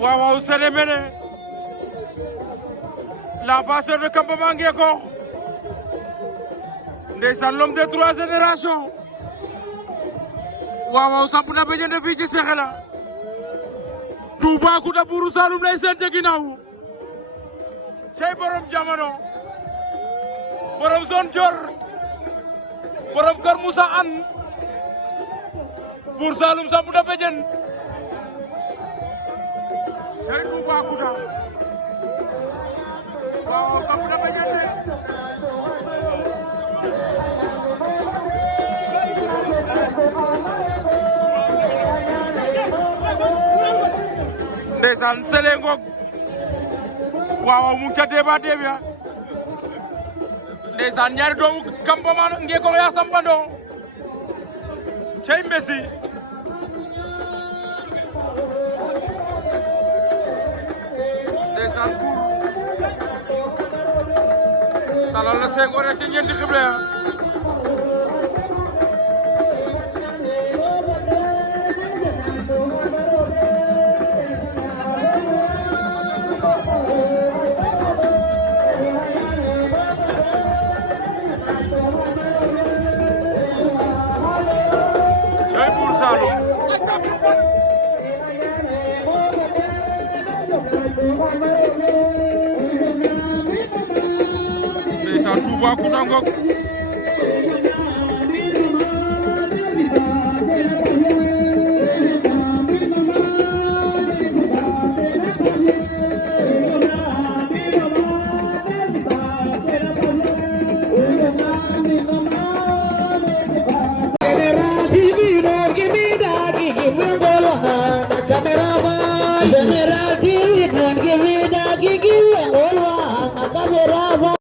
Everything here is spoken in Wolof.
waaw waaw Sélé mene la vainqueur de campement Ngekokh ndeysaan l'homme des 3 générations waaw waaw samp na beñe de fii ci Sexela Toubacouta Buuru Saalum lay seen ca ginnaaw cey borom jamono borom zone Dior borom Kër Moussa Anne Buur Saalum samp na beñe cey Toubacouta waaw samp na beñe de ndeysaan Sélé ngoog waaw mu ngi ca débat ya ndeysaan ñaari doomu campement Ngekokh yaa sampandoo cey Messi ndeysaan talal na Senghor rek ci ñeenti xible ya cey Buur Saalum ndeysaan Toubacouta ngoog General TV, don't give me that, give me